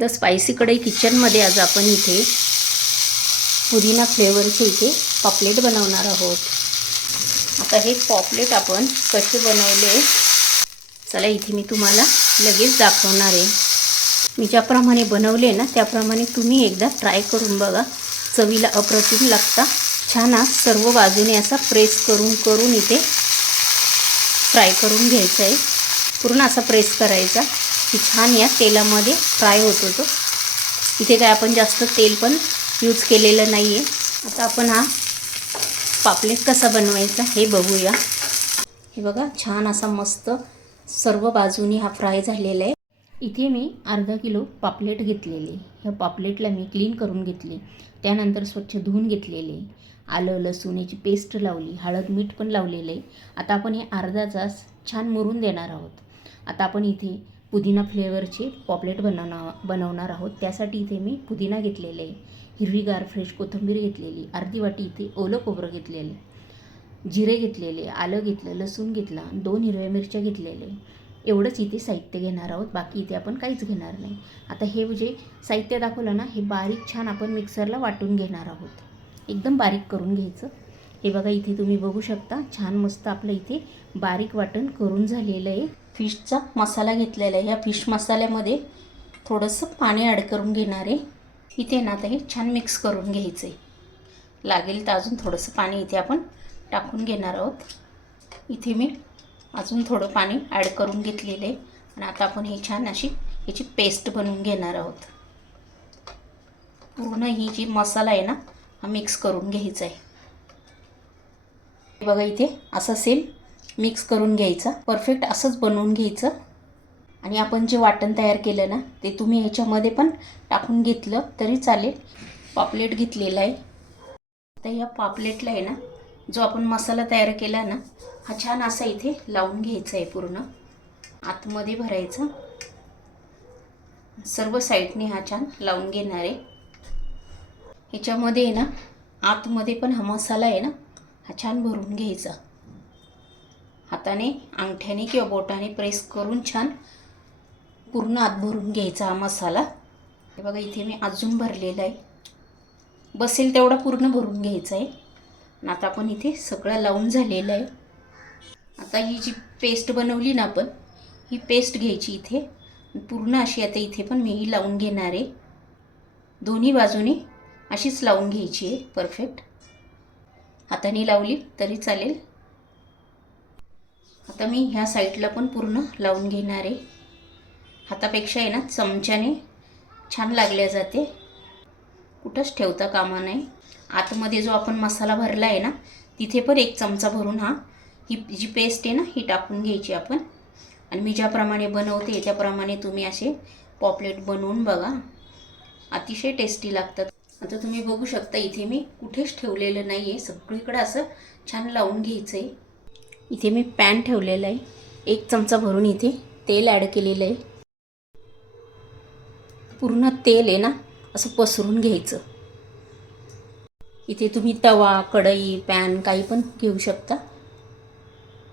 The spicy कढई किचनमध्ये आज आपण इथे पुदिना फ्लेवरचे इथे पॉपलेट बनवणार आहोत. आता हे पॉपलेट आपण कसे बनवले चला इथे मी तुम्हाला लगेच दाखवणार आहे. मी ज्याप्रमाणे बनवले ना त्याप्रमाणे तुम्ही एकदा ट्राय करून बघा. चवीला अप्रतिम लागता. छान सर्व बाजूने असा प्रेस करून करून इथे फ्राय करून घ्यायचा आहे. पूर्ण असा प्रेस करायचा. की छान या तेलामध्ये फ्राय होत होतो. इथे काय आपण जास्त तेल पण यूज केलेलं नाही आहे आता आपण हा पापलेट कसा बनवायचा हे बघूया. हे बघा छान असा मस्त सर्व बाजूनी हा फ्राय झालेला आहे. इथे मी अर्धा किलो पापलेट घेतलेले. ह्या पापलेटला मी क्लीन करून घेतले. त्यानंतर स्वच्छ धुवून घेतलेले. आलं लसूण याची पेस्ट लावली हळद मीठ पण लावलेलं आहे. आता आपण हे अर्धा तास छान मुरून देणार आहोत. आता आपण इथे पुदिना फ्लेवरचे पॉपलेट बनवणार बनवणार आहोत. त्यासाठी इथे मी पुदिना घेतलेले आहे. हिरवीगार फ्रेश कोथिंबीर घेतलेली अर्धी वाटी इथे ओलं खोबरं घेतलेलं जिरे घेतलेले आलं घेतलं लसूण घेतला दोन हिरव्या मिरच्या घेतलेले एवढंच इथे साहित्य घेणार आहोत. बाकी इथे आपण काहीच घेणार नाही. आता हे जे साहित्य दाखवलं ना हे बारीक छान आपण मिक्सरला वाटून घेणार आहोत. एकदम बारीक करून घ्यायचं. हे बघा इथे तुम्ही बघू शकता छान मस्त आपलं इथे बारीक वाटण करून झालेलं आहे. फिशचा मसाला घेतलेला आहे. या फिश मसाल्यामध्ये थोडंसं पाणी ॲड करून घेणार आहे. इथे ना आता हे छान मिक्स करून घ्यायचं आहे लागेल तर अजून थोडंसं पाणी इथे आपण टाकून घेणार आहोत. इथे मी अजून थोडं पाणी ॲड करून घेतलेलं आहे. आणि आता आपण हे छान अशी याची पेस्ट बनवून घेणार आहोत. पूर्ण ही जी मसाला आहे ना हा मिक्स करून घ्यायचा आहे. बघा इथे असं सेम मिक्स करून घ्यायचा. परफेक्ट असंच बनवून घ्यायचं. आणि आपण जे वाटण तयार केलं ना ते तुम्ही ह्याच्यामध्ये पण टाकून घेतलं तरी चालेल. पापलेट घेतलेला आहे. तर या पापलेटला आहे ना जो आपण मसाला तयार केला ना हा छान असा इथे लावून घ्यायचा आहे पूर्ण. आतमध्ये भरायचा. सर्व साईडने हा छान लावून घेणार आहे. ह्याच्यामध्ये आहे ना आतमध्ये पण हा मसाला आहे ना हा छान भरून घ्यायचा. हाताने अंगठ्याने किंवा बोटाने प्रेस करून छान पूर्ण आत भरून घ्यायचा हा मसाला. हे बघा इथे मी अजून भरलेला आहे. बसेल तेवढा पूर्ण भरून घ्यायचा आहे. आणि आता आपण इथे सगळं लावून झालेलं आहे. आता ही जी पेस्ट बनवली ना आपण ही पेस्ट घ्यायची इथे. पूर्ण अशी आता इथे पण मी ही लावून घेणार आहे. दोन्ही बाजूने अशीच लावून घ्यायची आहे परफेक्ट हाताने लावली तरी चालेल. आता मी ह्या साईडला पण पूर्ण लावून घेणार आहे. हातापेक्षा आहे ना चमच्याने छान लागल्या जाते. कुठंच ठेवता कामा नाही. आतमध्ये जो आपण मसाला भरला आहे ना तिथे पण एक चमचा भरून हा ही जी पेस्ट आहे ना ही टाकून घ्यायची आपण. आणि मी ज्याप्रमाणे बनवते त्याप्रमाणे तुम्ही असे पॉपलेट बनवून बघा. अतिशय टेस्टी लागतात. आता तुम्ही बघू शकता इथे मी कुठेच ठेवलेलं नाही आहे सगळीकडं असं छान लावून घ्यायचं आहे इथे मी पॅन ठेवलेलं आहे. एक चमचा भरून इथे तेल ॲड केलेलं आहे. पूर्ण तेल आहे ना असं पसरून घ्यायचं. इथे तुम्ही तवा कढई पॅन काही पण घेऊ शकता.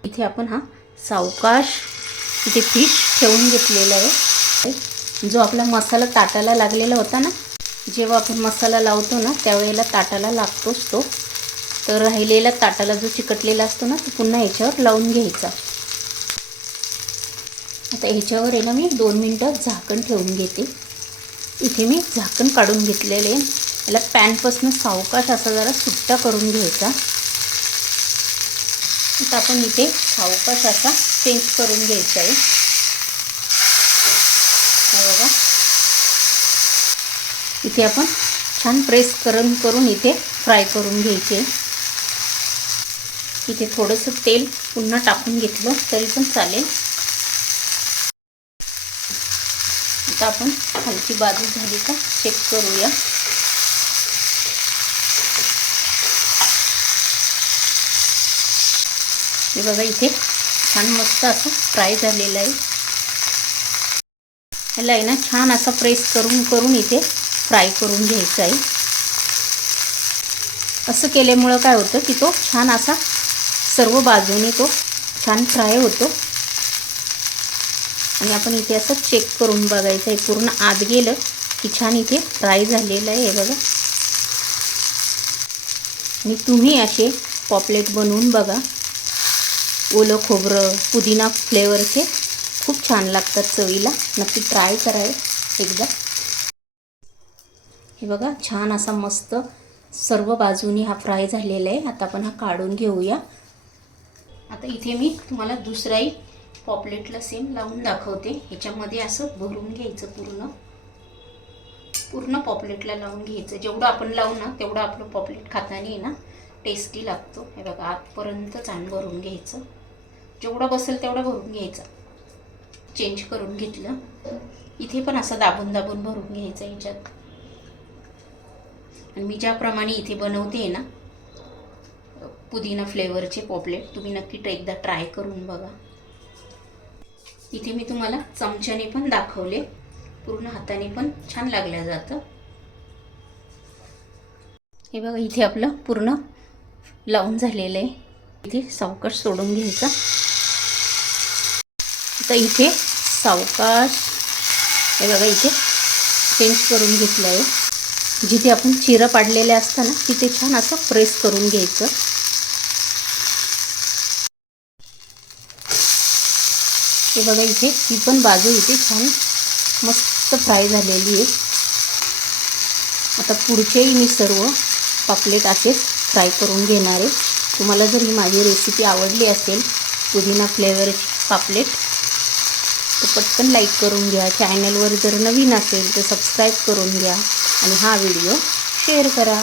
इथे आपण हा सावकाश इथे फिश ठेवून घेतलेला आहे. जो आपला मसाला ताटाला लागलेला होता ना जेव्हा आपण मसाला लावतो ना त्यावेळेला ताटाला लागतोच तो. तर राहिलेला ताटाला जो चिकटलेला असतो ना तो पुन्हा ह्याच्यावर लावून घ्यायचा. आता ह्याच्यावर आहे ना मी दोन मिनटं झाकण ठेवून घेते. इथे मी झाकण काढून घेतलेले याला पॅनपासून सावकाश असा जरा सुट्टा करून घ्यायचा. आता आपण इथे सावकाश असा चेंज करून घ्यायचा आहे. बघा. इथे आपण छान प्रेस करून करून इथे फ्राय करून घ्यायचे. इथे थोडंसं तेल पुन्हा टाकून घेतलं तरी पण चालेल. आता आपण हलकी बाजू झाली का चेक करूया. हे बघा इथे छान मस्त असं फ्राय झालेलं आहे. ह्याला आहे ना छान असा प्रेस करून करून इथे फ्राय करून घ्यायचा आहे. असं केल्यामुळं काय होतं की तो छान असा सर्व बाजूने तो छान फ्राय होतो. आणि आपण इथे असं चेक करून बघायचं आहे. पूर्ण आत गेलं की छान इथे फ्राय झालेलं आहे. बघा. आणि तुम्ही असे पॉपलेट बनवून बघा. ओलं खोबरं पुदिना फ्लेवरचे खूप छान लागतात चवीला. नक्की ट्राय करा एकदा. हे बघा छान असा मस्त सर्व बाजूनी हा फ्राय झालेला आहे. आता आपण हा काढून घेऊया. आता इथे मी तुम्हाला दुसराही पॉपलेटला सेम लावून दाखवते. ह्याच्यामध्ये असं भरून घ्यायचं पूर्ण. पूर्ण पॉपलेटला लावून घ्यायचं. जेवढं आपण लावू ना तेवढं आपलं पॉपलेट खाताना ना टेस्टी लागतो. हे बघा आतपर्यंत चांग भरून घ्यायचं. जेवढं बसेल तेवढं भरून घ्यायचं. चेंज करून घेतलं. इथे पण असं दाबून दाबून भरून घ्यायचं याच्यात आणि मी ज्याप्रमाणे इथे बनवते ना पुदिना फ्लेवरचे पॉपलेट तुम्ही नक्की एकदा ट्राय करून बघा. इथे मी तुम्हाला चमच्याने पण दाखवले. पूर्ण हाताने पण छान लागलं जातं. हे बघा इथे आपलं पूर्ण लावून झालेलं आहे. इथे सावकाश सोडून घ्यायचा. आता इथे सावकाश हे बघा इथे चेंज करून घेतलं आहे जिथे आपण चिरं पाडलेले असताना तिथे छान असं प्रेस करून घ्यायचं. हे बघा इथे ही पण बाजू इथे छान मस्त फ्राय झालेली आहे. आता पुढचेही मी सर्व पापलेट असेच फ्राय करून घेणार आहे. तुम्हाला जर ही माझी रेसिपी आवडली असेल पुदिना फ्लेवरची पापलेट तर पटकन लाईक करून घ्या. चॅनलवर जर नवीन असेल तर सबस्क्राईब करून घ्या आणि हा व्हिडिओ शेअर करा.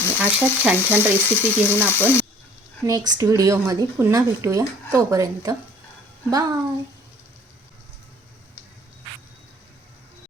आणि अशाच छान छान रेसिपी घेऊन आपण नेक्स्ट व्हिडिओमध्ये पुन्हा भेटूया तोपर्यंत बाय.